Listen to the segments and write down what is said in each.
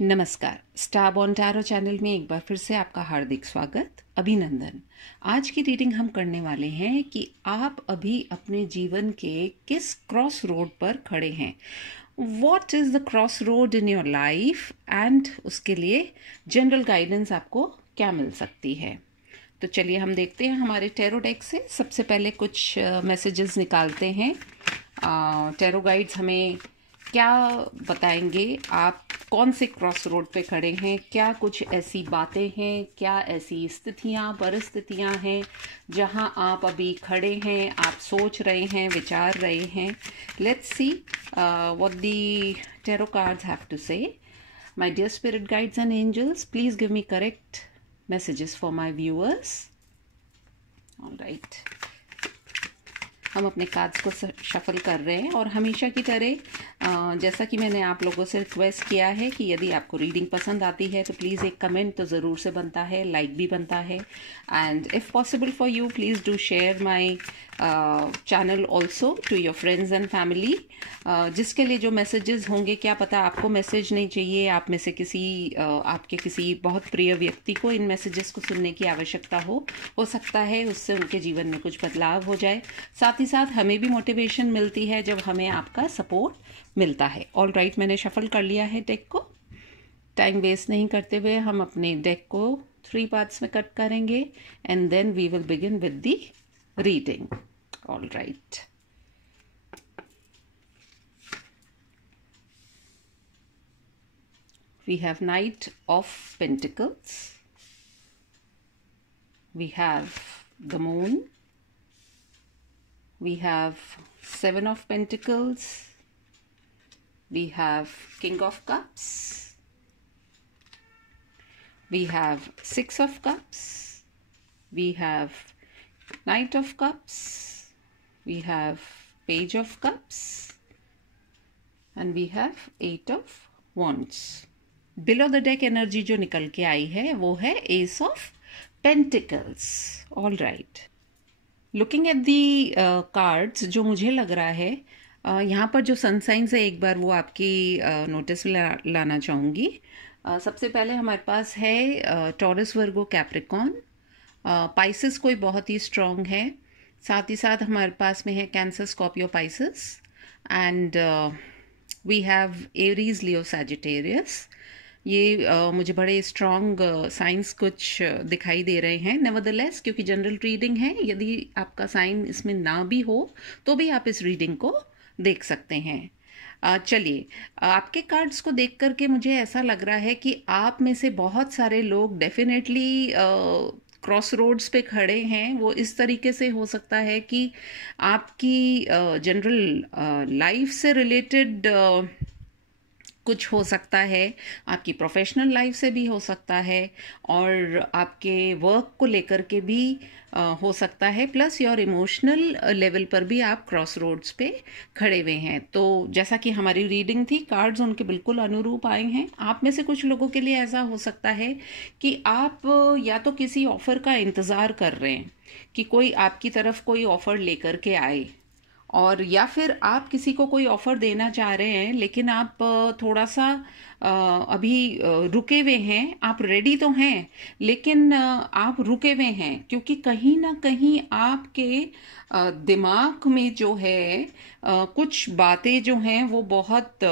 नमस्कार। Star born tarot channel में एक बार फिर से आपका हार्दिक स्वागत, अभिनंदन। आज की रीडिंग हम करने वाले हैं कि आप अभी अपने जीवन के किस क्रॉस रोड पर खड़े हैं। What is the cross road in your life and उसके लिए जनरल गाइडेंस आपको क्या मिल सकती है। तो चलिए हम देखते हैं हमारे टैरो डेक से। सबसे पहले कुछ मैसेजेस निकालते हैं। टैरो गाइड्स हमें क्या बताएंगे, आप कौन से क्रॉस रोड पे खड़े हैं, क्या कुछ ऐसी बातें हैं, क्या ऐसी स्थितियां परिस्थितियां हैं जहां आप अभी खड़े हैं, आप सोच रहे हैं, विचार रहे हैं। Let's see what the tarot cards have to say. My dear spirit guides and angels, please give me correct messages for my viewers. All right. हम अपने कार्ड्स को शफल कर रहे हैं और हमेशा की तरह जैसा कि मैंने आप लोगों से रिक्वेस्ट किया है कि यदि आपको रीडिंग पसंद आती है तो प्लीज़ एक कमेंट तो ज़रूर से बनता है, लाइक भी बनता है। And if possible for you please do share my channel also to your friends and family. जिसके लिए जो मैसेजेस होंगे, क्या पता आपको मैसेज नहीं चाहिए, आप में से आपके किसी बहुत प्रिय व्यक्ति को इन मैसेजेस को सुनने की आवश्यकता हो सकता है उससे उनके जीवन में कुछ बदलाव हो जाए। साथ ही साथ हमें भी मोटिवेशन मिलती है जब हमें आपका सपोर्ट मिलता है। ऑल राइट, मैंने शफल कर लिया है डेक को। टाइम वेस्ट नहीं करते हुए हम अपने डेक को 3 पार्ट्स में कट करेंगे and then we will begin with the reading. All right, we have Knight of Pentacles, we have the Moon, we have 7 of Pentacles, we have King of Cups, we have 6 of Cups, we have Knight of Cups, we have Page of Cups, and we have 8 of Wands. Below the deck energy जो निकल के आई है वो है S of pentacles. All right, looking at the cards, जो मुझे लग रहा है यहाँ पर जो सन साइंस है एक बार वो आपकी नोटिस लाना चाहूँगी। सबसे पहले हमारे पास है टॉरस, वर्गो, कैप्रिकॉर्न। पाइसिस कोई बहुत ही स्ट्रॉन्ग है। साथ ही साथ हमारे पास में है Cancer, Scorpio, Pisces and we have Aries, Leo, Sagittarius. ये मुझे बड़े स्ट्रॉन्ग साइंस कुछ दिखाई दे रहे हैं। नेवरदलेस, क्योंकि जनरल रीडिंग है, यदि आपका साइन इसमें ना भी हो तो भी आप इस रीडिंग को देख सकते हैं। चलिए, आपके कार्ड्स को देख करके मुझे ऐसा लग रहा है कि आप में से बहुत सारे लोग डेफिनेटली क्रॉस रोड्स पे खड़े हैं। वो इस तरीके से हो सकता है कि आपकी जनरल लाइफ से रिलेटेड कुछ हो सकता है, आपकी प्रोफेशनल लाइफ से भी हो सकता है और आपके वर्क को लेकर के भी हो सकता है, प्लस योर इमोशनल लेवल पर भी आप क्रॉस रोड्स पे खड़े हुए हैं। तो जैसा कि हमारी रीडिंग थी, कार्ड्स उनके बिल्कुल अनुरूप आए हैं। आप में से कुछ लोगों के लिए ऐसा हो सकता है कि आप या तो किसी ऑफर का इंतज़ार कर रहे हैं कि कोई आपकी तरफ कोई ऑफर लेकर के आए, और या फिर आप किसी को कोई ऑफर देना चाह रहे हैं लेकिन आप थोड़ा सा अभी रुके हुए हैं। आप रेडी तो हैं लेकिन आप रुके हुए हैं क्योंकि कहीं ना कहीं आपके दिमाग में जो है कुछ बातें जो हैं वो बहुत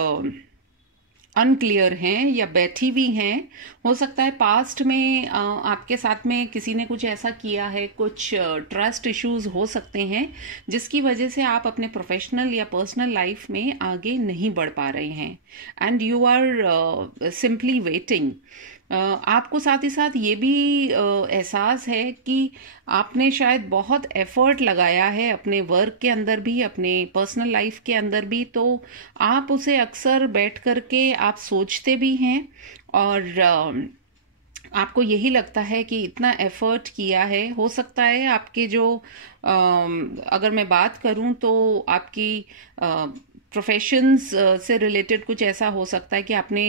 अनक्लियर हैं या बैठी भी हैं। हो सकता है पास्ट में आपके साथ में किसी ने कुछ ऐसा किया है, कुछ ट्रस्ट इश्यूज हो सकते हैं जिसकी वजह से आप अपने प्रोफेशनल या पर्सनल लाइफ में आगे नहीं बढ़ पा रहे हैं and you are simply waiting. आपको साथ ही साथ ये भी एहसास है कि आपने शायद बहुत एफर्ट लगाया है अपने वर्क के अंदर भी, अपने पर्सनल लाइफ के अंदर भी, तो आप उसे अक्सर बैठ करके आप सोचते भी हैं और आपको यही लगता है कि इतना एफर्ट किया है। हो सकता है आपके जो अगर मैं बात करूं तो आपकी प्रोफेशंस से रिलेटेड कुछ ऐसा हो सकता है कि आपने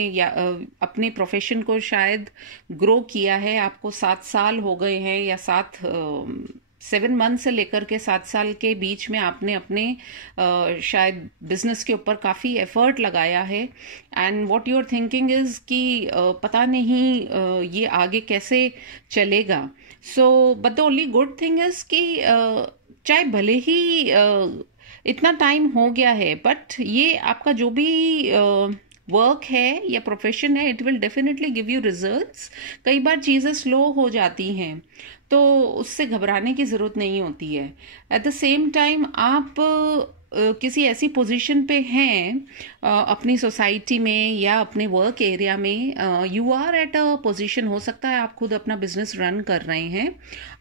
अपने प्रोफेशन को शायद ग्रो किया है, आपको 7 साल हो गए हैं या 7 7 मंथ से लेकर के 7 साल के बीच में आपने अपने शायद बिजनेस के ऊपर काफ़ी एफर्ट लगाया है, and what you are thinking is कि पता नहीं ये आगे कैसे चलेगा. So but the only good thing is कि चाहे भले ही इतना टाइम हो गया है, बट ये आपका जो भी वर्क है या प्रोफेशन है, it will definitely give you results. कई बार चीज़ें स्लो हो जाती हैं तो उससे घबराने की ज़रूरत नहीं होती है. एट द सेम टाइम आप किसी ऐसी पोजीशन पे हैं अपनी सोसाइटी में या अपने वर्क एरिया में, you are at a position, हो सकता है आप खुद अपना बिजनेस रन कर रहे हैं,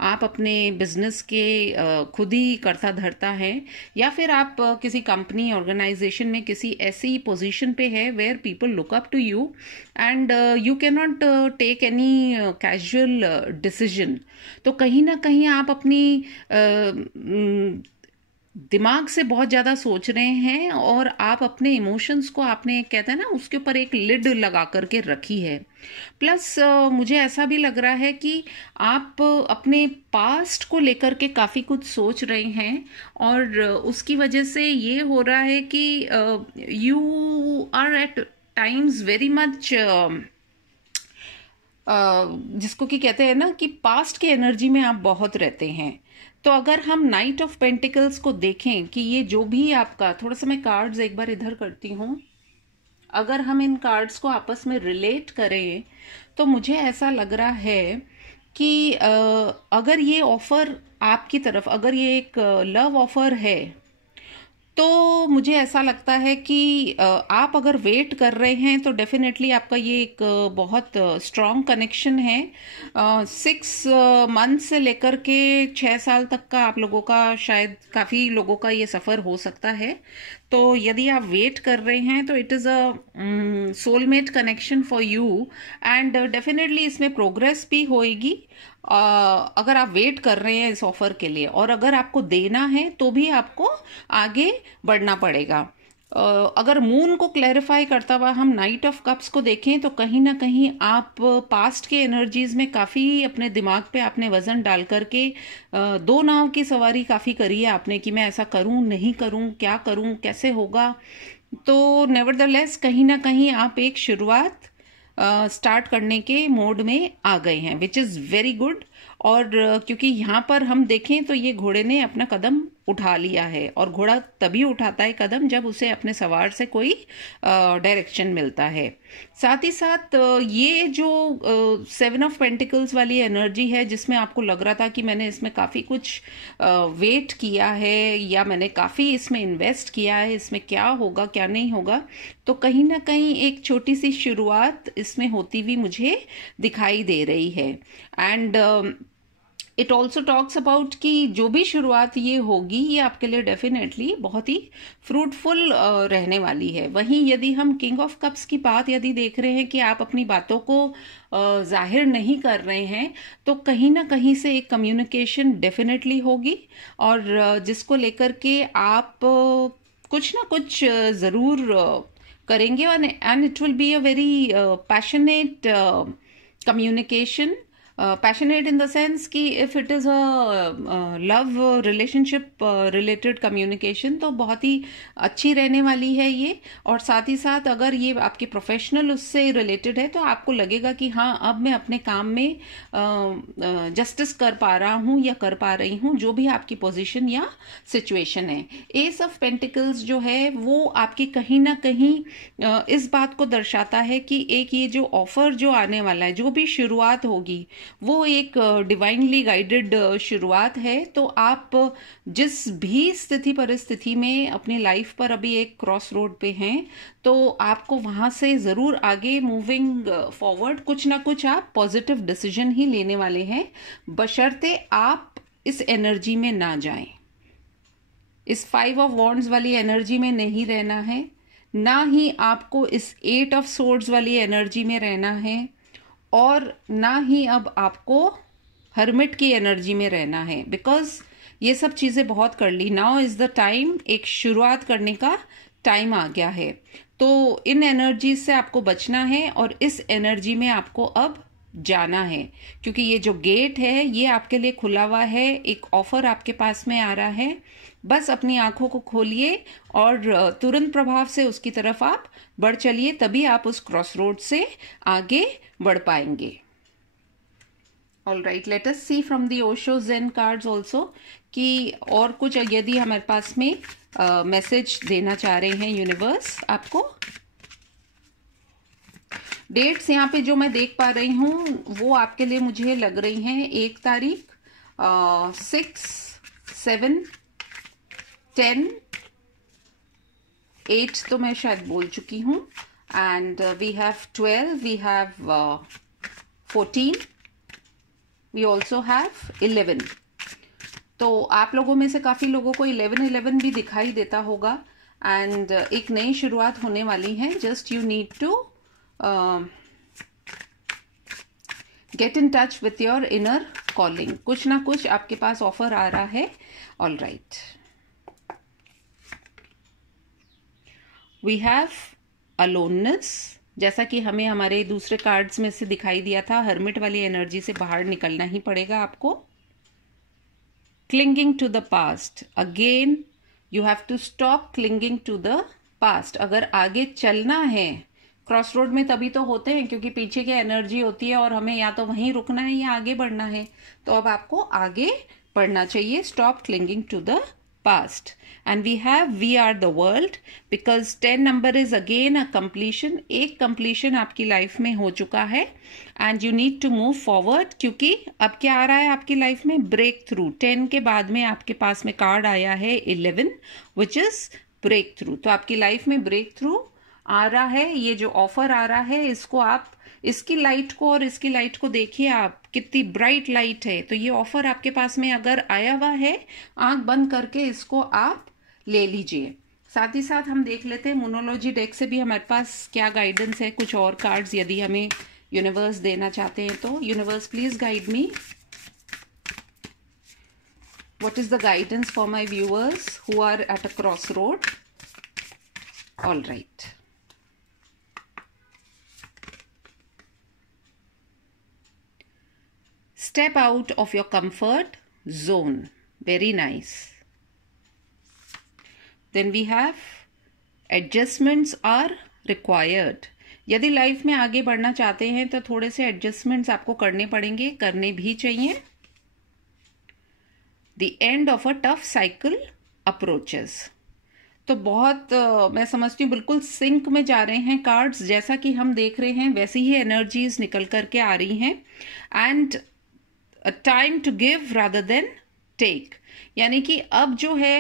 आप अपने बिजनेस के खुद ही कर्ता धर्ता हैं, या फिर आप किसी कंपनी ऑर्गेनाइजेशन में किसी ऐसी पोजीशन पे है where people look up to you and you can not take any casual decision. तो कहीं ना कहीं आप अपनी दिमाग से बहुत ज़्यादा सोच रहे हैं और आप अपने इमोशंस को, आपने कहते हैं ना, उसके ऊपर एक लिड लगा करके रखी है. प्लस मुझे ऐसा भी लग रहा है कि आप अपने पास्ट को लेकर के काफ़ी कुछ सोच रहे हैं, और उसकी वजह से ये हो रहा है कि you are at times very much, जिसको कि कहते हैं ना कि पास्ट के एनर्जी में आप बहुत रहते हैं. तो अगर हम नाइट ऑफ पेंटिकल्स को देखें कि ये जो भी आपका, थोड़ा सा मैं कार्ड्स एक बार इधर करती हूँ, अगर हम इन कार्ड्स को आपस में रिलेट करें तो मुझे ऐसा लग रहा है कि अगर ये ऑफर आपकी तरफ, अगर ये एक लव ऑफर है, तो मुझे ऐसा लगता है कि आप अगर वेट कर रहे हैं तो डेफिनेटली आपका ये एक बहुत स्ट्रॉन्ग कनेक्शन है. 6 मंथ से लेकर के 6 साल तक का आप लोगों का, शायद काफ़ी लोगों का ये सफ़र हो सकता है. तो यदि आप वेट कर रहे हैं तो it is a soulmate connection for you, and definitely इसमें प्रोग्रेस भी होएगी अगर आप वेट कर रहे हैं इस ऑफर के लिए. और अगर आपको देना है तो भी आपको आगे बढ़ना पड़ेगा. अगर मून को क्लैरिफाई करता हुआ हम नाइट ऑफ कप्स को देखें तो कहीं ना कहीं आप पास्ट के एनर्जीज में काफ़ी अपने दिमाग पे आपने वजन डाल करके 2 नाव की सवारी काफ़ी करी है आपने, कि मैं ऐसा करूं नहीं करूं, क्या करूं, कैसे होगा. तो नेवरदलेस कहीं ना कहीं आप एक शुरुआत स्टार्ट करने के मोड में आ गए हैं, विच इज़ वेरी गुड. और क्योंकि यहाँ पर हम देखें तो ये घोड़े ने अपना कदम उठा लिया है, और घोड़ा तभी उठाता है कदम जब उसे अपने सवार से कोई डायरेक्शन मिलता है. साथ ही साथ ये जो 7 ऑफ पेंटिकल्स वाली एनर्जी है, जिसमें आपको लग रहा था कि मैंने इसमें काफ़ी कुछ वेट किया है या मैंने काफ़ी इसमें इन्वेस्ट किया है, इसमें क्या होगा क्या नहीं होगा, तो कहीं ना कहीं एक छोटी सी शुरुआत इसमें होती हुई मुझे दिखाई दे रही है. And it also talks about कि जो भी शुरुआत ये होगी ये आपके लिए डेफिनेटली बहुत ही फ्रूटफुल रहने वाली है. वहीं यदि हम किंग ऑफ कप्स की बात यदि देख रहे हैं कि आप अपनी बातों को जाहिर नहीं कर रहे हैं, तो कहीं ना कहीं से एक कम्युनिकेशन डेफिनेटली होगी, और जिसको लेकर के आप कुछ ना कुछ ज़रूर करेंगे, and it will be a very passionate communication. Passionate in the sense कि if it is a love relationship related communication तो बहुत ही अच्छी रहने वाली है ये. और साथ ही साथ अगर ये आपके प्रोफेशनल उससे रिलेटेड है तो आपको लगेगा कि हाँ, अब मैं अपने काम में जस्टिस कर पा रहा हूँ या कर पा रही हूँ, जो भी आपकी पोजीशन या सिचुएशन है. एस ऑफ पेंटिकल्स जो है वो आपकी कहीं ना कहीं इस बात को दर्शाता है कि एक ये जो ऑफर जो आने वाला है, जो भी शुरुआत होगी, वो एक डिवाइनली गाइडेड शुरुआत है. तो आप जिस भी स्थिति परिस्थिति में अपनी लाइफ पर अभी एक क्रॉस रोड पे हैं, तो आपको वहां से जरूर आगे मूविंग फॉरवर्ड कुछ ना कुछ आप पॉजिटिव डिसीजन ही लेने वाले हैं, बशर्ते आप इस एनर्जी में ना जाएं. इस 5 ऑफ वॉन्ड्स वाली एनर्जी में नहीं रहना है, ना ही आपको इस 8 ऑफ सोर्ड्स वाली एनर्जी में रहना है, और ना ही अब आपको हर्मिट की एनर्जी में रहना है, बिकॉज ये सब चीज़ें बहुत कर ली. नाउ इज़ द टाइम, एक शुरुआत करने का टाइम आ गया है. तो इन एनर्जी से आपको बचना है और इस एनर्जी में आपको अब जाना है, क्योंकि ये जो गेट है ये आपके लिए खुला हुआ है, एक ऑफर आपके पास में आ रहा है। बस अपनी आंखों को खोलिए और तुरंत प्रभाव से उसकी तरफ आप बढ़ चलिए, तभी आप उस क्रॉस रोड से आगे बढ़ पाएंगे। All right, let us see from the Osho Zen cards also कि और कुछ यदि हमारे पास में मैसेज देना चाह रहे हैं यूनिवर्स आपको। डेट्स यहाँ पे जो मैं देख पा रही हूँ वो आपके लिए मुझे लग रही हैं 1 तारीख, 6, 7, 10, 8 तो मैं शायद बोल चुकी हूँ, and we have 12, we have 14, we also have 11। तो आप लोगों में से काफ़ी लोगों को 11 भी दिखाई देता होगा, एंड एक नई शुरुआत होने वाली है। Just you need to get in touch with your inner calling. कुछ ना कुछ आपके पास ऑफर आ रहा है। All right, we have aloneness, जैसा कि हमें हमारे दूसरे कार्ड्स में से दिखाई दिया था, हर्मिट वाली एनर्जी से बाहर निकलना ही पड़ेगा आपको। Clinging to the past, again you have to stop clinging to the past. अगर आगे चलना है, क्रॉस रोड में तभी तो होते हैं क्योंकि पीछे की एनर्जी होती है और हमें या तो वहीं रुकना है या आगे बढ़ना है। तो अब आपको आगे बढ़ना चाहिए। Stop clinging to the past, and we have we are the world, because 10 number is again a completion। एक completion आपकी लाइफ में हो चुका है and you need to move forward, क्योंकि अब क्या आ रहा है आपकी लाइफ में? Break through. 10 के बाद में आपके पास में कार्ड आया है 11 which is ब्रेक थ्रू। तो आपकी लाइफ में ब्रेक थ्रू आ रहा है। ये जो ऑफर आ रहा है इसको आप, इसकी लाइट को और इसकी लाइट को देखिए आप, कितनी ब्राइट लाइट है। तो ये ऑफर आपके पास में अगर आया हुआ है, आंख बंद करके इसको आप ले लीजिए। साथ ही साथ हम देख लेते हैं मोनोलॉजी डेक से भी हमारे पास क्या गाइडेंस है, कुछ और कार्ड्स यदि हमें यूनिवर्स देना चाहते हैं तो। Universe please guide me, what is the guidance for my viewers who are at a cross road. All right, step out of your comfort zone, very nice। then we have adjustments are required। यदि life में आगे बढ़ना चाहते हैं तो थोड़े से adjustments आपको करने पड़ेंगे, करने भी चाहिए। the end of a tough cycle approaches। तो बहुत मैं समझती हूँ बिल्कुल सिंक में जा रहे हैं कार्ड्स, जैसा कि हम देख रहे हैं वैसी ही एनर्जीज निकल करके आ रही हैं। And a time to give rather than take, यानी कि अब जो है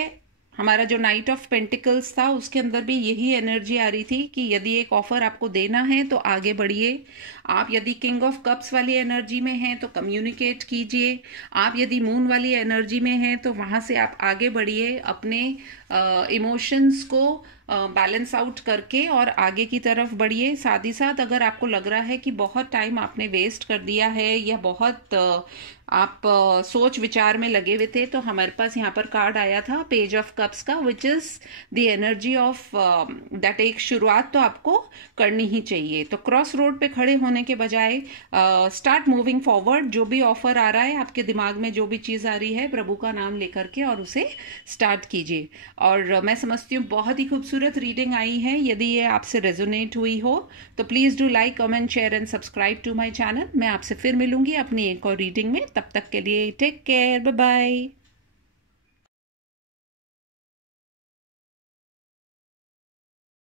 हमारा जो नाइट ऑफ पेंटिकल्स था उसके अंदर भी यही एनर्जी आ रही थी कि यदि एक ऑफर आपको देना है तो आगे बढ़िए। आप यदि किंग ऑफ कप्स वाली एनर्जी में हैं तो कम्युनिकेट कीजिए। आप यदि मून वाली एनर्जी में हैं तो वहाँ से आप आगे बढ़िए, अपने इमोशंस को बैलेंस आउट करके और आगे की तरफ बढ़िए। साथ ही साथ अगर आपको लग रहा है कि बहुत टाइम आपने वेस्ट कर दिया है या बहुत आप सोच विचार में लगे हुए थे, तो हमारे पास यहाँ पर कार्ड आया था पेज ऑफ कप्स का, which is the energy of that. एक शुरुआत तो आपको करनी ही चाहिए। तो क्रॉस रोड पे खड़े होने के बजाय स्टार्ट मूविंग फॉरवर्ड। जो भी ऑफर आ रहा है आपके दिमाग में, जो भी चीज आ रही है, प्रभु का नाम लेकर के और उसे स्टार्ट कीजिए। और मैं समझती हूँ बहुत ही खूबसूरत रीडिंग आई है। यदि ये आपसे रेजोनेट हुई हो तो please do like, comment, share and subscribe to my channel. मैं आपसे फिर मिलूंगी अपनी एक और रीडिंग में। तब तक के लिए टेक केयर, बाय बाय।